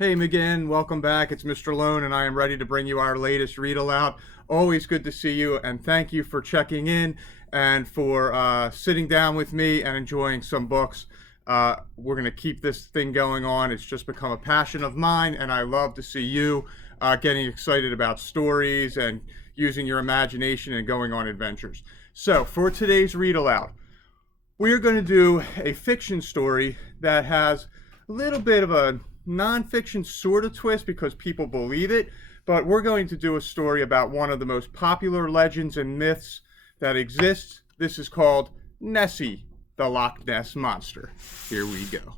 Hey McGinn, welcome back. It's Mr. Lohn, and I am ready to bring you our latest read aloud. Always good to see you, and thank you for checking in and for sitting down with me and enjoying some books. We're going to keep this thing going on. It's just become a passion of mine, and I love to see you getting excited about stories and using your imagination and going on adventures. So, for today's read aloud, we are going to do a fiction story that has a little bit of a nonfiction sort of twist because people believe it, but we're going to do a story about one of the most popular legends and myths that exists. This is called Nessie, the Loch Ness Monster. Here we go.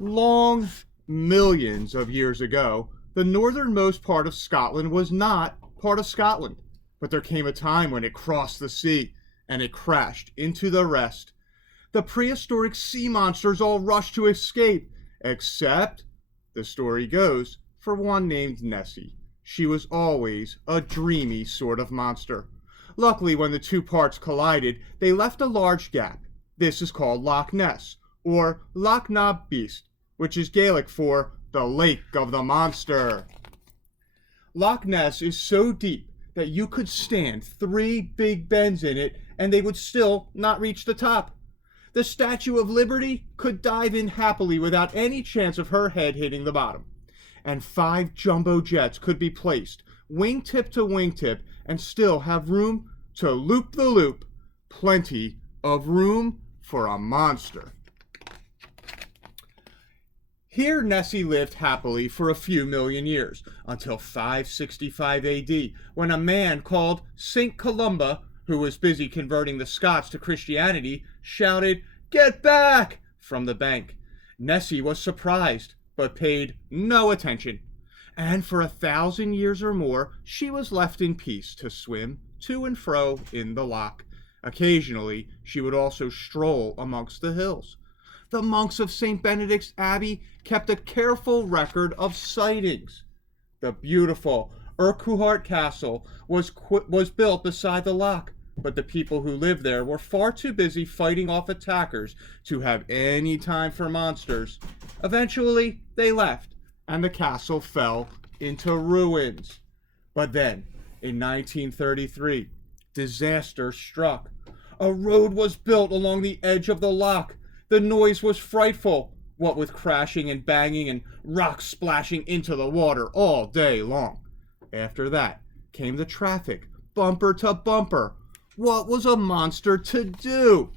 Long millions of years ago, the northernmost part of Scotland was not part of Scotland, but there came a time when it crossed the sea and it crashed into the rest. The prehistoric sea monsters all rushed to escape, except, the story goes, for one named Nessie. She was always a dreamy sort of monster. Luckily, when the two parts collided, they left a large gap. This is called Loch Ness, or Loch na Beast, which is Gaelic for the Lake of the Monster. Loch Ness is so deep that you could stand 3 big bends in it and they would still not reach the top. The Statue of Liberty could dive in happily without any chance of her head hitting the bottom. And 5 jumbo jets could be placed, wingtip to wingtip, and still have room to loop the loop. Plenty of room for a monster. Here Nessie lived happily for a few million years, until 565 AD, when a man called St. Columba, who was busy converting the Scots to Christianity, shouted, "Get back!" from the bank. Nessie was surprised, but paid no attention. And for 1,000 years or more, she was left in peace to swim to and fro in the loch. Occasionally, she would also stroll amongst the hills. The monks of St. Benedict's Abbey kept a careful record of sightings. The beautiful Urquhart Castle was built beside the loch, but the people who lived there were far too busy fighting off attackers to have any time for monsters. Eventually, they left, and the castle fell into ruins. But then, in 1933, disaster struck. A road was built along the edge of the loch. The noise was frightful, what with crashing and banging and rocks splashing into the water all day long. After that came the traffic, bumper to bumper. What was a monster to do?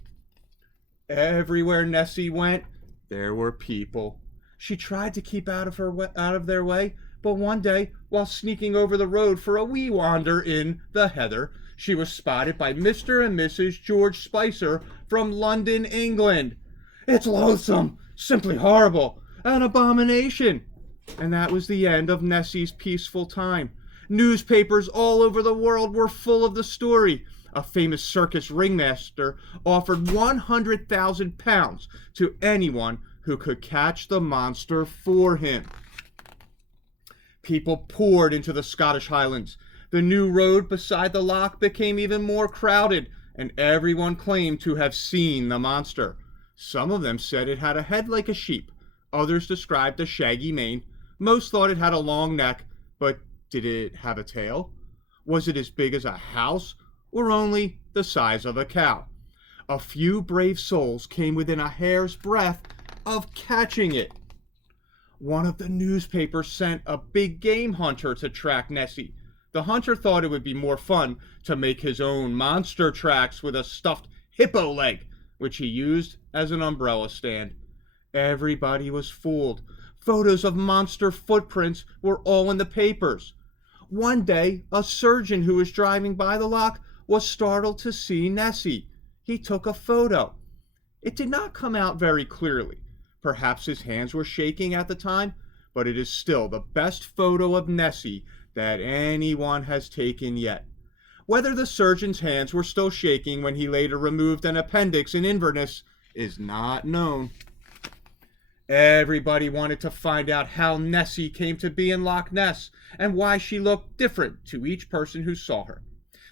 Everywhere Nessie went, there were people. She tried to keep out of their way, but one day, while sneaking over the road for a wee wander in the heather, she was spotted by Mr. and Mrs. George Spicer from London, England. "It's loathsome, simply horrible, an abomination." And that was the end of Nessie's peaceful time. Newspapers all over the world were full of the story. A famous circus ringmaster offered £100,000 to anyone who could catch the monster for him. People poured into the Scottish Highlands. The new road beside the loch became even more crowded, and everyone claimed to have seen the monster. Some of them said it had a head like a sheep. Others described a shaggy mane. Most thought it had a long neck, but did it have a tail? Was it as big as a house, or only the size of a cow? A few brave souls came within a hair's breadth of catching it. One of the newspapers sent a big game hunter to track Nessie. The hunter thought it would be more fun to make his own monster tracks with a stuffed hippo leg, which he used as an umbrella stand. Everybody was fooled. Photos of monster footprints were all in the papers. One day, a surgeon who was driving by the loch was startled to see Nessie. He took a photo. It did not come out very clearly. Perhaps his hands were shaking at the time, but it is still the best photo of Nessie that anyone has taken yet. Whether the surgeon's hands were still shaking when he later removed an appendix in Inverness is not known. Everybody wanted to find out how Nessie came to be in Loch Ness and why she looked different to each person who saw her.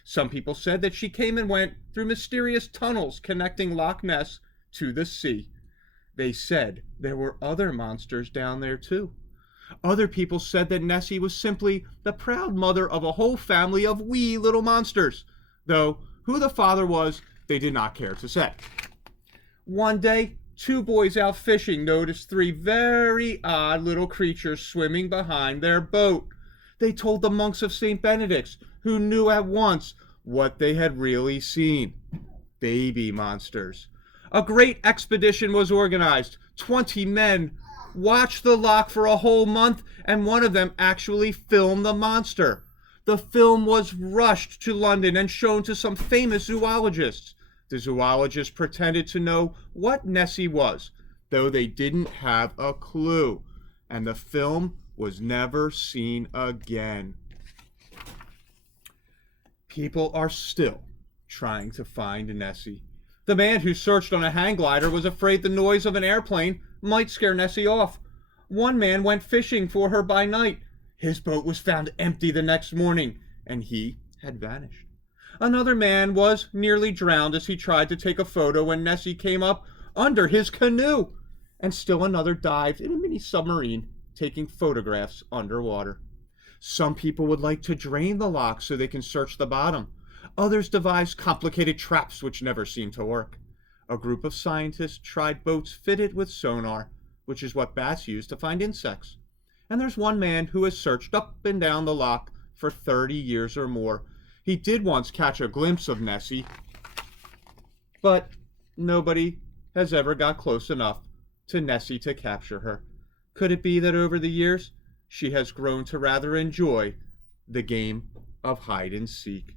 Some people said that she came and went through mysterious tunnels connecting Loch Ness to the sea. They said there were other monsters down there too. Other people said that Nessie was simply the proud mother of a whole family of wee little monsters, though who the father was, they did not care to say. One day, two boys out fishing noticed three very odd little creatures swimming behind their boat. They told the monks of St. Benedict's, who knew at once what they had really seen. Baby monsters. A great expedition was organized. 20 men watched the loch for a whole month, and one of them actually filmed the monster. The film was rushed to London and shown to some famous zoologists. The zoologists pretended to know what Nessie was, though they didn't have a clue, and the film was never seen again. People are still trying to find Nessie. The man who searched on a hang glider was afraid the noise of an airplane might scare Nessie off. One man went fishing for her by night. His boat was found empty the next morning, and he had vanished. Another man was nearly drowned as he tried to take a photo when Nessie came up under his canoe. And still another dived in a mini submarine, taking photographs underwater. Some people would like to drain the loch so they can search the bottom. Others devised complicated traps which never seemed to work. A group of scientists tried boats fitted with sonar, which is what bats use to find insects. And there's one man who has searched up and down the loch for 30 years or more. He did once catch a glimpse of Nessie, but nobody has ever got close enough to Nessie to capture her. Could it be that over the years, she has grown to rather enjoy the game of hide and seek?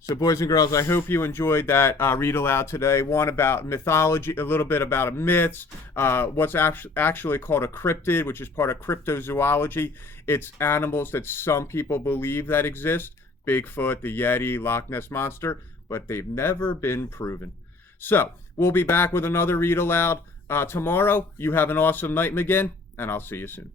So boys and girls, I hope you enjoyed that read aloud today. One about mythology, a little bit about myths, what's actually called a cryptid, which is part of cryptozoology. It's animals that some people believe that exist. Bigfoot, the Yeti, Loch Ness Monster, but they've never been proven. So we'll be back with another read aloud tomorrow. You have an awesome night, McGinn, and I'll see you soon.